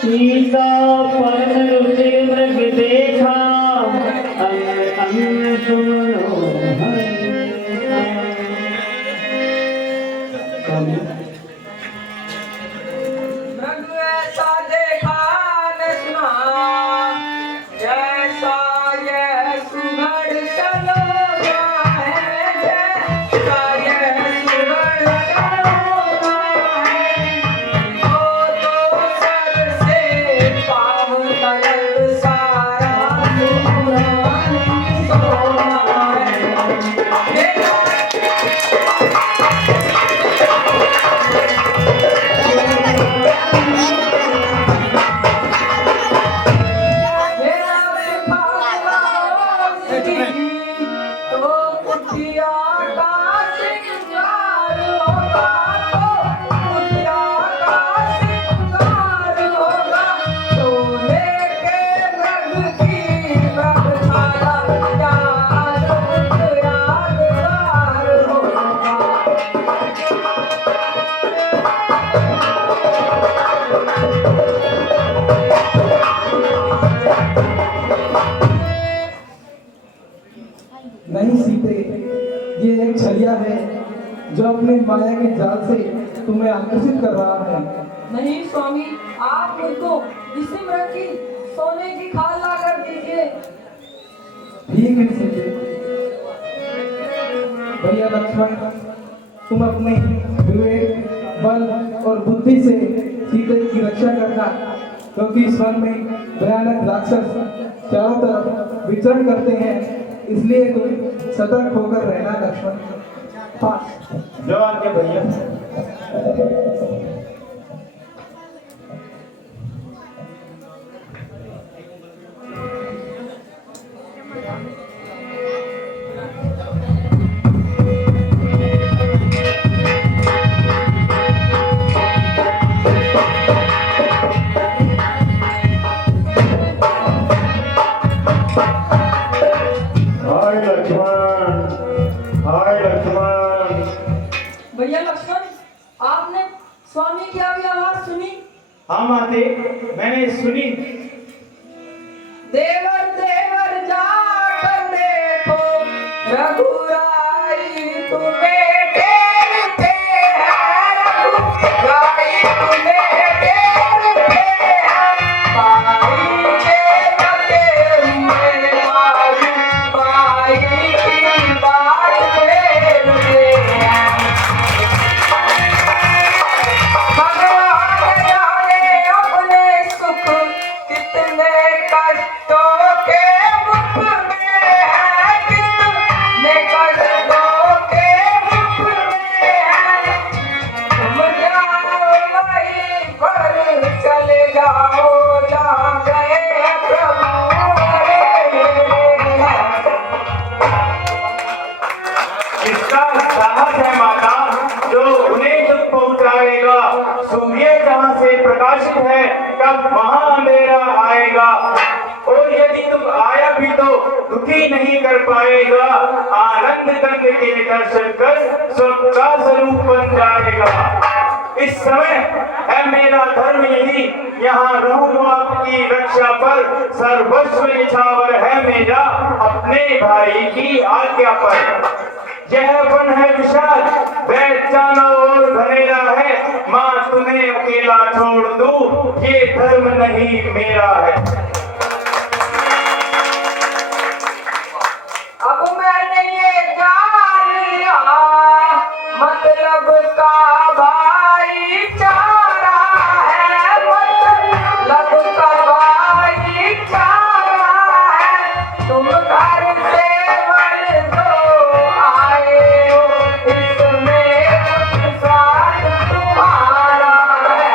सीता पर रुचि मृग देखा अंग अंग सुनो मृग ऐसा देखा न सुना जैसा ये सुगढ़ सलोना है जैसा ये सुगढ़ सलोना है तो सर से पाँव तक सारा सोना ही सोना है। नहीं सीते, ये एक छलिया है जो अपने माया के जाल से तुम्हें आकर्षित कर रहा है। नहीं स्वामी, आप मुझको इसी मृग की सोने की खाल ला कर दीजिए। ठीक है सीते। भैया लक्ष्मण, तुम अपने विवेक, बल और बुद्धि से सीते की रक्षा करना, क्योंकि इस वन में भयानक राक्षस चारों तरफ विचरण करते हैं, इसलिए तुम सतर्क होकर रहना लक्ष्मण। जो आगे भैया। भैया लक्ष्मण, आपने स्वामी की अभी आवाज सुनी? हाँ माते, मैंने सुनी। देवर देवर जाकर देखो रघुराई तुम्हें ढेरते हैं, रघुराई तुम्हें ढेरते हैं, पाई के बके हुए पाई की बात ढेरते हैं। भगवान जाने अपने सुख कितने कष्टों के मुख में है, कितने कष्टों के मुख में है। तुम जाओ वहीं पर चले जाओ जहाँ गए प्रभु इसका साहस है माता, जो उन्हें तक पहुंचाएगा। सूर्य जहां से प्रकाशित है, तब वहां अंधेरा आएगा, और यदि तुम आया भी तो दुखी नहीं कर पाएगा। आनंद कंद के दर्शन कर स्वर्ग का स्वरूप बन जाएगा। इस समय है मेरा धर्म यही, यहाँ रहूं आपकी रक्षा पर, सर्वस्व निछावर है मेरा अपने भाई की आज्ञा पर। यह वन है विशाल, वह चारों ओर घनेरा है, माँ तुम्हें अकेला छोड़ दूं, ये धर्म नहीं मेरा है। अब मैंने ये जान लिया, मतलब का भाईचारा है, मतलब का भाईचारा है। तुम घर से मन दो आए हो, इसमें कुछ स्वार्थ तुम्हारा है।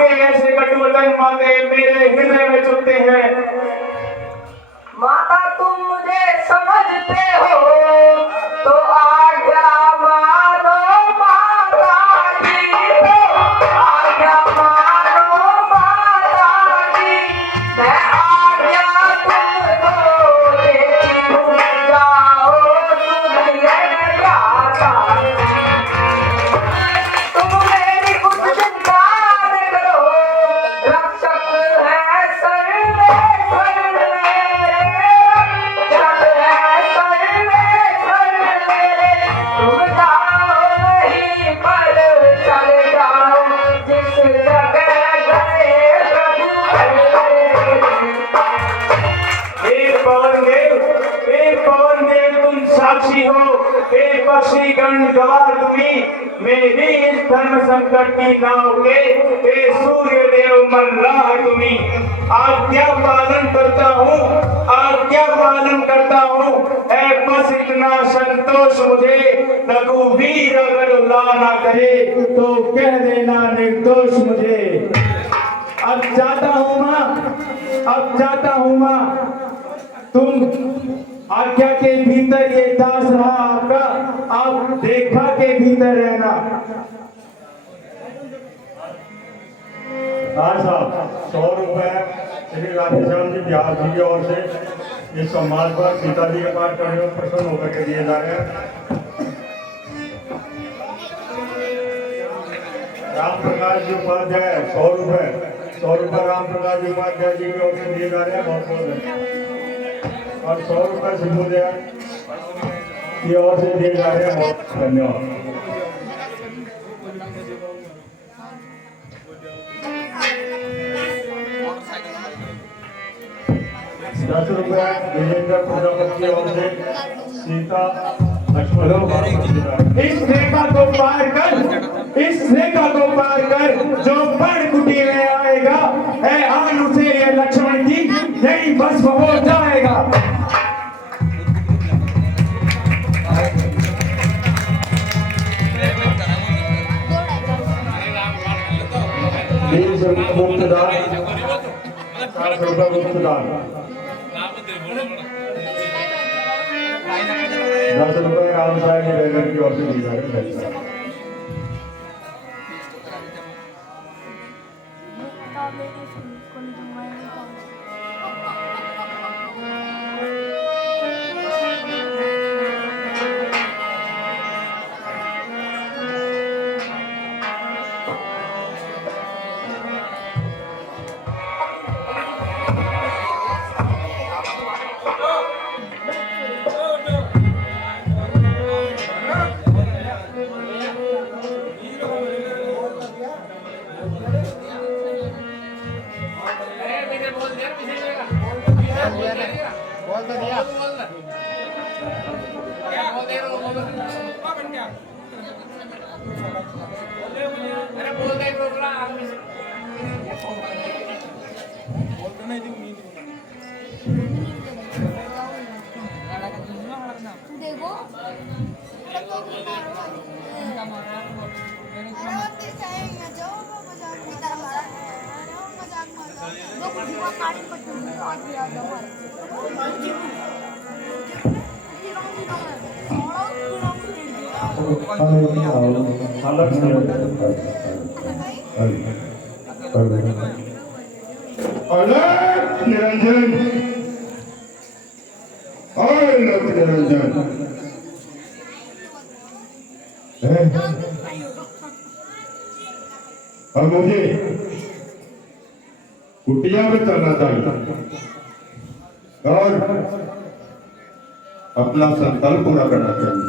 आपके ऐसे कटुवचन माते मेरे हृदय में चुभते हैं। माता तुम मुझे समझते हो तो आज्ञा मानो माता जी, तो आज्ञा मानो माता जी, मैं आज्ञा तुमको देती हूँ, जाओ सुन ले गाता। तुम मेरी कुछ चिंता न करो, रक्षक है सर्वेश्वर मेरे, रक्षक है सर्वेश्वर मेरे। तुम जाओ नहीं पर चले जाओ, जिस जगह गए प्रभु हे पवन देव तुम साक्षी हो, हे पक्षी गण गवाह तुम्ही, मेरी इस धर्म संकट की नाव के हे सूर्य देव मल्लाह तुम्ही। आज्ञा पालन करता हूँ, आज्ञा पालन करता हूँ, है बस इतना संतोष मुझे। रघुवीर अगर उला ना करे तो कह देना निर्दोष मुझे। अब जाता हूँ माँ, अब जाता हूँ माँ, तुम आज्ञा के भीतर ये दास रहा आपका, आप देखा के भीतर रहना। साहब 100 रुपए श्री राधेश्याम जी बिहार जी की ओर से इस समाज पर सीता जी के पाठ करने में प्रसन्न होकर के दिए जा रहे हैं। राम प्रकाश जी उपाध्याय 100 रुपए राम प्रकाश जी उपाध्याय जी की ओर से दिए जा रहे हैं, बहुत बहुत धन्यवाद। और 100 रुपए सिंधुदया की ओर से दिए जा रहे हैं, बहुत धन्यवाद। 10 रुपए विजेंद्र प्रजापति की ओर से सीता लक्ष्मण। इस रेखा को पार कर, इस रेखा को पार कर, जो पर्ण कुटी में आएगा है आन उसे ये लक्ष्मण की यही बस हो जाएगा। मुक्तदान 7 रुपए मुक्तदान, 10 रुपए राम साहब की बेगम की ओर से दी जा रही है। अलग निरंजन, अलग निरंजन। अब मुझे कुटिया में चलना चाहिए और अपना संकल्प पूरा करना चाहिए।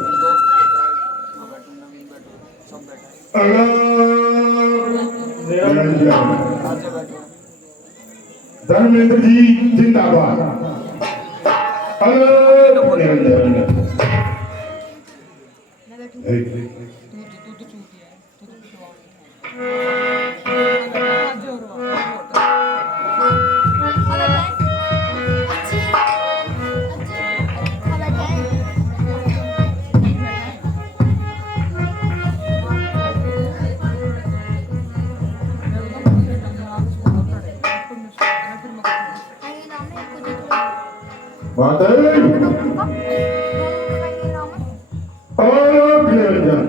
धर्मेंद्र जी जिंदाबाद। माता और निरंजन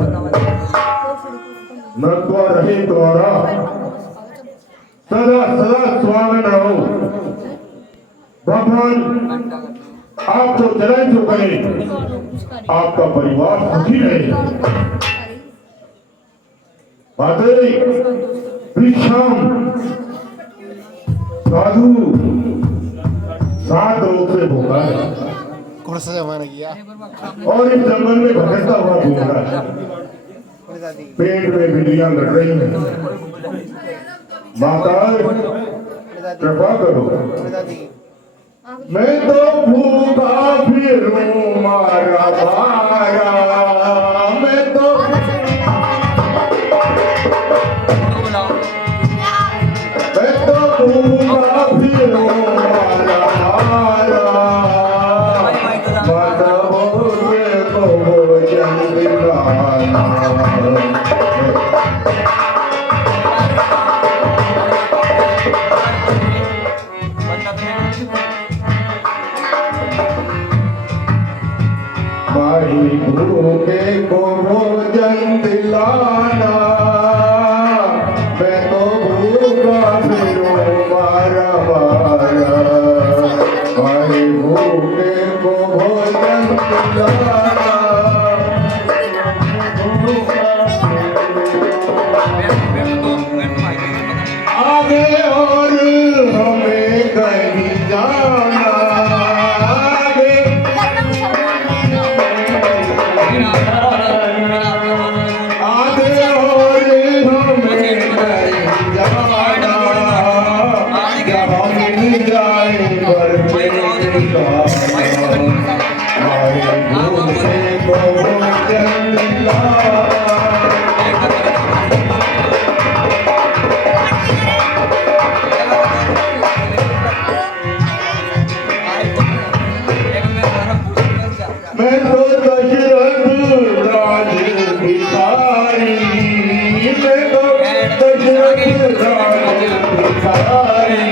न तो रहे तुम्हारा सदा सदा स्वागत रहो। भगवान आप तो चले जो करे, आपका परिवार सुखी रहे। माते भिक्षाम साधु 7 रोग से भोगा है कौन सा जमाना किया और इस जंगल में भटकता हुआ घूम रहा है। पेट में बिल्लियां लड़ रही हैं। माता कृपा करो, मैं तो भूखा फिरूं मारा मारा, मैं तो भूखा फिरूं मारा मारा, माता बोले को भोजन दिलाना। माही भूखे को भोजन दिलाना, मैं तो भूखा फिरूं मारा मारा, माही भूखे को भोजन दिलाना। आगे और हमें कहीं जाना, आगे आगे और हमें कहीं जाना, जहाँ मिल जाए पर मेरे गाना, मारे भूखे को भोजन दिलाना। मैं तो दशरथ राज भिखारी, मैं तो दशरथ राज भिखारी,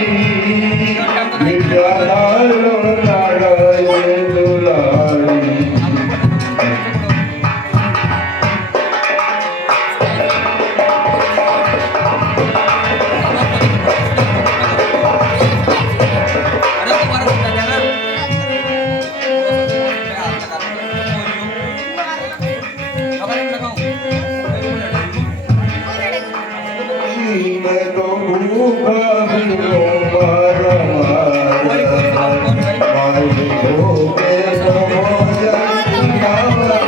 विद्यालालो नारायण दुलारी। मैं तो भूखा फिरूं मारा मारा, माही भूखे को भोजन दिलाना,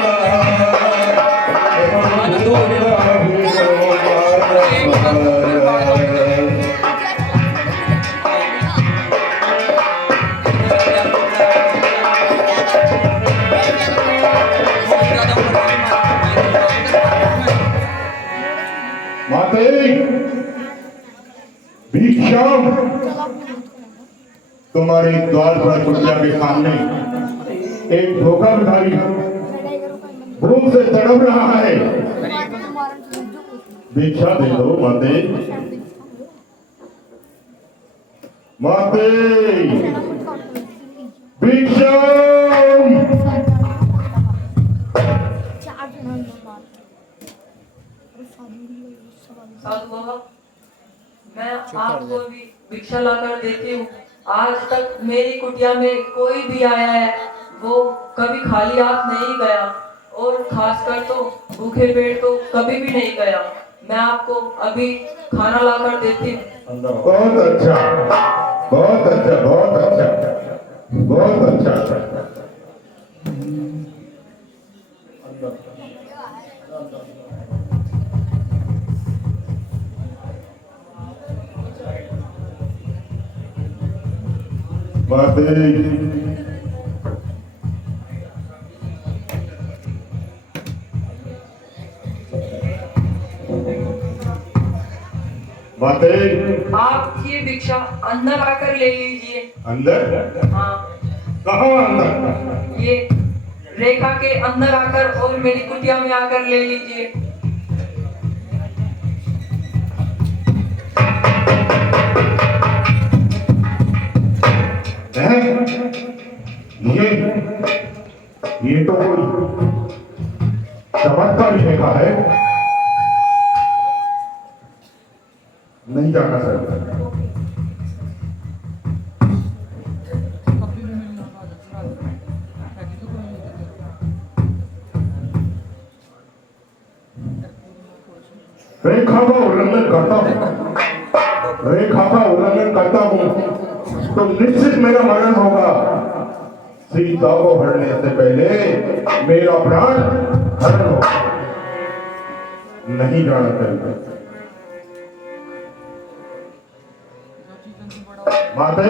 मैं तो भूखा फिरूं मारा मारा। माते भिक्षाम तुम्हारे द्वार पर कुटिया के सामने एक धोखा भिखारी भूख से तड़प रहा है। भिक्षा दे दो माते, माते भिक्षाम। साधु बाबा, मैं आपको भी भिक्षा लाकर देती हूँ। आज तक मेरी कुटिया में कोई भी आया है वो कभी खाली हाथ नहीं गया, और खासकर तो भूखे पेट तो कभी भी नहीं गया। मैं आपको अभी खाना लाकर देती हूँ। बहुत अच्छा, बहुत अच्छा, बहुत अच्छा, बहुत अच्छा। माते माते आप ये भिक्षा अंदर आकर ले लीजिए। अंदर? हाँ, कहाँ अंदर? ये रेखा के अंदर आकर और मेरी कुटिया में आकर ले लीजिए। ये तो कोई चमत्कार ही देखा है। नहीं जाना सर। रेखा का उल्लंघन करता हूं, रेखा का उल्लंघन करता हूं तो निश्चित मेरा मरण होगा। सीता को हरने से पहले मेरा प्राण हरण होगा। नहीं जाना चाहिए। माता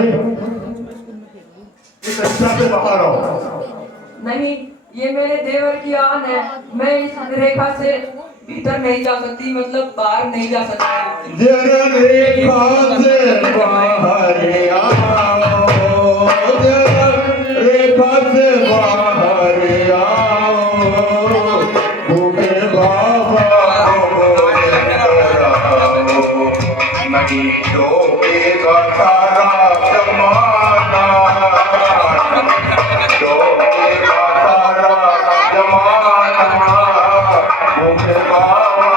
इस रक्षा से बाहर आओ। नहीं, ये मेरे देवर की आन है। मैं इस रेखा से भीतर नहीं जा सकती, मतलब बाहर नहीं जा सकती। जरा रेखा से बाहर आओ, जरा रेखा से बाहर आओ, भूखे बाबा नहीं डूबेगा सारा जमाना, डूबेगा सारा जमाना, भूखे बाबा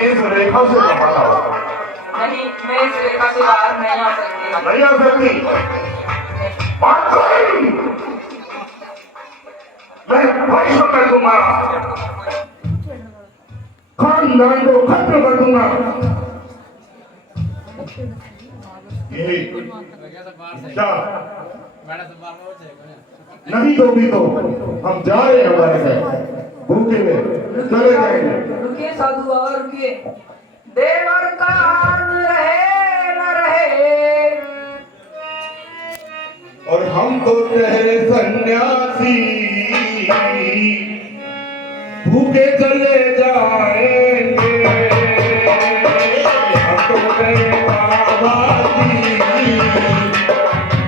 इस रेखा से बाहर आओ। नहीं, मैं इस रेखा से बाहर नहीं आ सकती। नहीं आ सकती। बात करी। मैं बहिष्कार कर दूंगा, खानदान को खत्म कर दूंगा। क्या नहीं दोगी तो हम जा रहे हैं हमारे घर भूखे में चले जाएंगे। रुकिए साधु बाबा, रुकिए। देवर का आन रहे न रहे, और हम तो ठहरे सन्यासी, भूखे चले जाएंगे। हम तो ठहरे बाबाजी,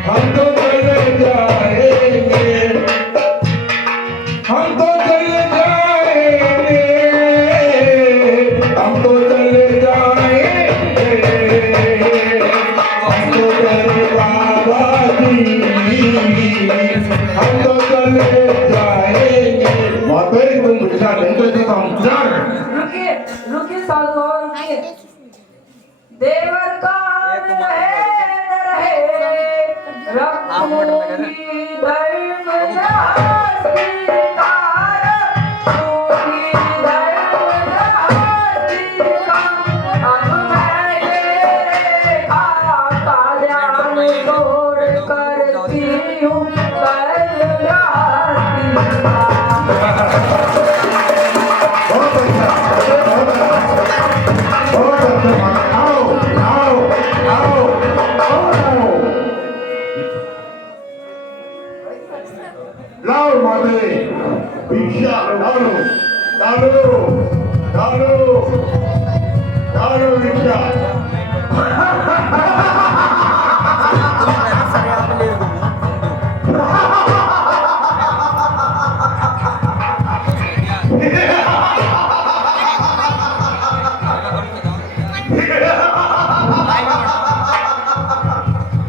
हम तो चले जाएंगे, हम तो चले जाएंगे, हम तो चले जाएंगे, हम तो चले बाबाजी, हम तो चले जाएंगे। माता तुम भिक्षा नहीं देती तो हम जा रहे हैं। रुकिए, रुकिए साधु बाबा, रुकिए। देवर का आन रहे न रहे, रखूंगी धर्म जहाँ स्वीकार, रखूंगी धर्म जहाँ स्वीकार। अब मैं ये रेखा का ध्यान छोड़ करती हूँ कर्म जहाँ स्वीकार। बहुत अच्छा, बहुत अच्छा। आओ आओ आओ आओ, लाओ माते भिक्षा डालो डालो डालो डालो भिक्षा।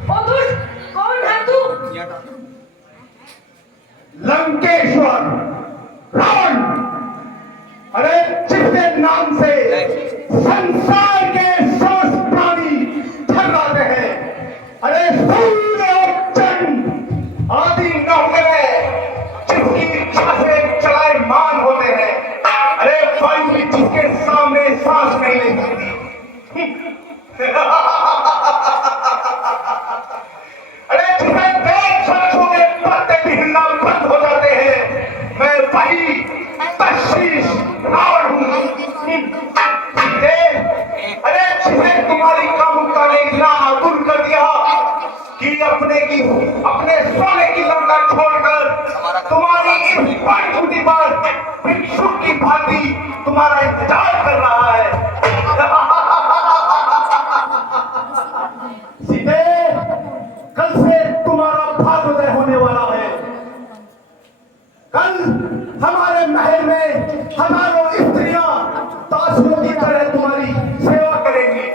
ओ दुष्ट, कौन है तू? लंकेश्वर रावण, अरे जिसके नाम से संसार के समस्त प्राणी थर्राते हैं, अरे सूर्य और चंद्र आदि नौकरे जिसकी इच्छा से चलायमान होते हैं, अरे वायु भी जिसके सामने सांस नहीं ले सकती। अरे जिसे देख चक्षु के पत्ते भी हिलना बंद हो जाते हैं, मैं वही तशीश रावण हूँ। अरे जिसे तुम्हारी कामुकता ने इतना आतुर कर दिया कि अपने सोने की लंका छोड़कर तुम्हारी इस बड़ी छुट्टी पर भिक्षुक की भांति तुम्हारा इंतजार कर रहा है। सीते, कल से तुम्हारा भाग्योदय होने वाला है। कल हमारे महल में हजारों स्त्रियां दासियों की तरह तुम्हारी सेवा करेंगी।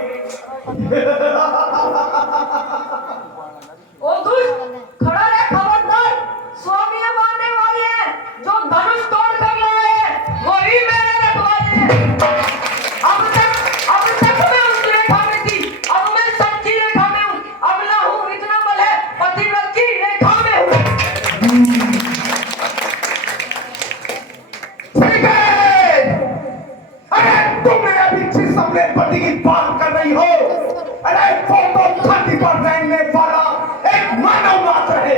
धरती पर रहने वाला एक मानव मात्र है।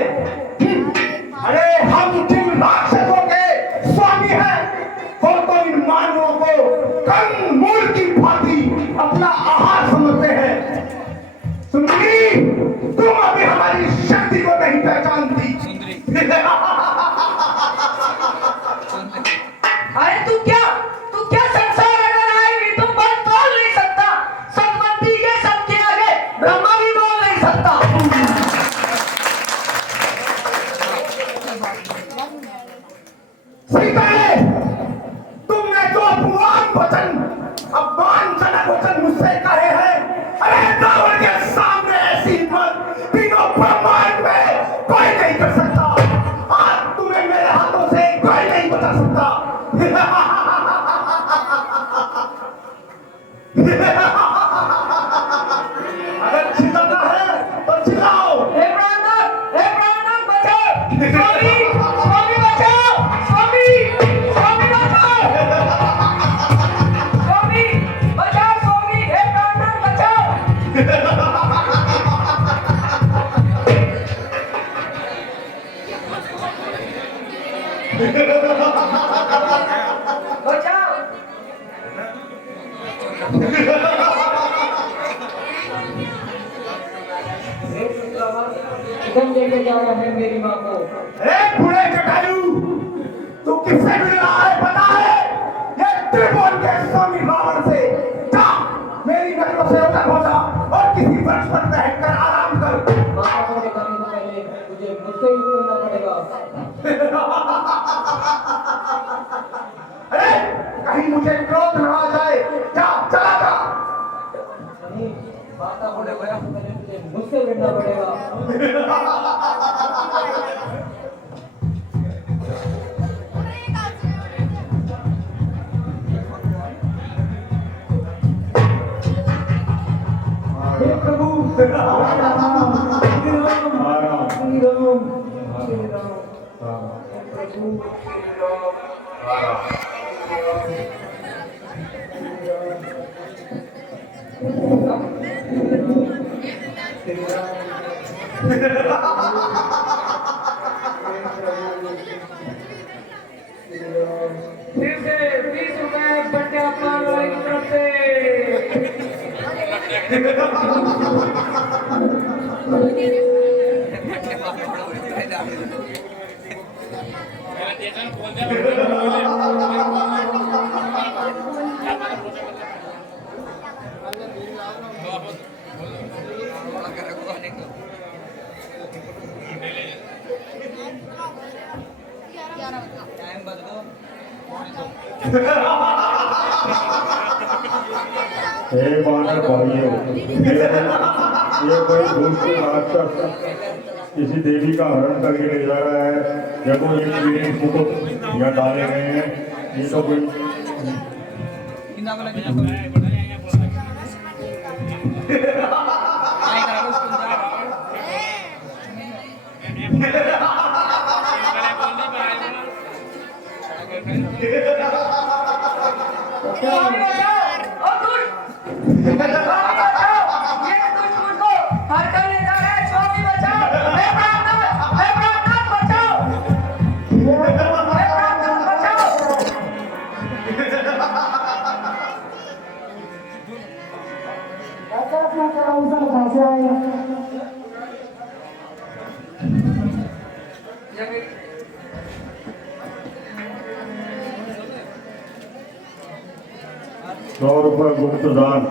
अरे हम जिन राक्षसों के स्वामी हैं, वो तो इन मानवों को कंदमूल की भांति अपना आहार समझते हैं। सुंदरी, तुम अभी हमारी शक्ति को नहीं पहचानती। अरे तू क्या संसार अगर आएगी तो बल तोड़ नहीं सकता। सतवंती के सबके आगे ब्रह्मा भी बोल नहीं सकता। सीता, तुमने जो अपमानजनक वचन मुझसे कहे हैं, अरे रावण के सामने ऐसी हिम्मत तीनों ब्रह्मांड में कोई नहीं कर सकता। आज तुम्हें मेरे हाथों से कोई नहीं बचा सकता। अगर चिल्लाना है तो चिल्लाओ। हे प्राणनाथ बचाओ। स्वामी बचाओ। स्वामी बचाओ। स्वामी बचाओ। स्वामी, हे प्राणनाथ बचाओ। बचाओ। किधर लेके जा रहा है मेरी माँ को? अरे बूढ़े जटायु, तू किससे मिल रहा है पता है? ये त्रिभुवन के स्वामी रावण से। जा मेरी नजरों से होकर हो जा और किसी वृक्ष पर बैठकर आराम कर। माता को दिखाने से पहले मुझे मुझसे युद्ध करना पड़ेगा। अरे कहीं मुझे क्रोध न आ जाए। जा, चला जा। नहीं, माता को दिखाने से पहले मुझे मुझसे लड़ना पड़ेगा। हे प्रभु, आराम श्री राम, श्री राम। फिर से 20 रुपए बटे अपना लड़ाई की तरफ से। हे मानव भाइयों, ये कोई दुष्ट राक्षस किसी देवी का हरण करके ले जा रहा है। देखो ये कीड़े मुकुट यहाँ डाले गए हैं। ये तो कोई स्वामी बचाओ। और स्वामी बचाओ। ये दुष्ट मुझको हर कर ले जा रहा है। स्वामी बचाओ। हे प्राणनाथ बचाओ। हे प्राणनाथ बचाओ। ₹100 गुप्त दान।